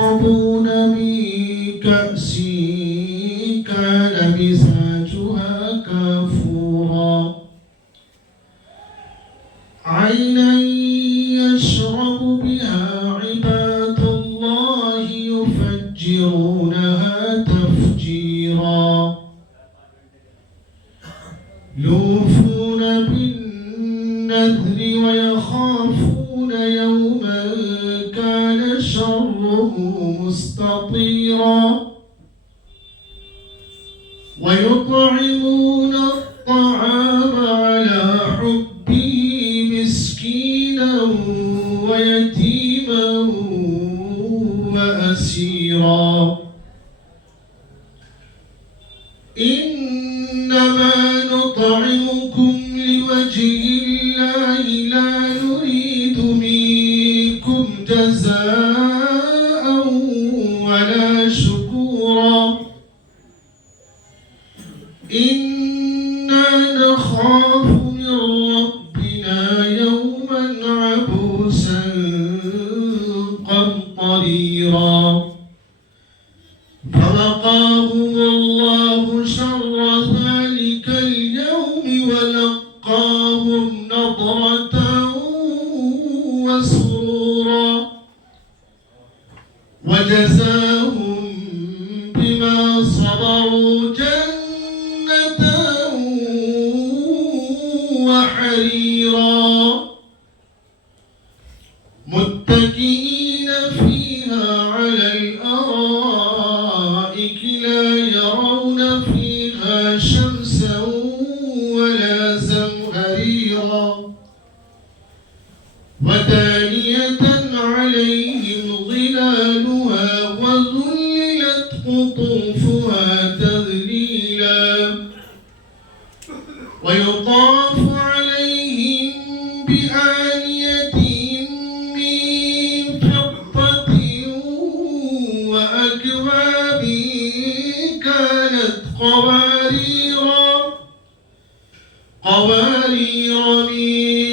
ويشربون من كأس كان مزاجها كافورا عينا يشرب بها عباد الله يفجرونها تفجيرا يوفون بالنذر ويخافون يوما كان شره مستطيرا ويطعمون الطعام على حبه مسكينا ويتيما وأسيرا إنما نطعمكم لوجه الله لا نريد منكم جزاء ولا شكورا إنا نخاف من ربنا يوما عبوسا قمطريرا فوقاهم الله شر ذلك اليوم ولقاهم نضرة وسرورا وجزاهم بما صبروا جنة وحريرا متكئين فيها على الأرائك لا يرون فيها شمسا ولا زمهريرا ودانية عليهم ظلالها وذللت قطوفها تذليلا ويطاف عليهم بآنية من فضة وأكواب كانت قوارير من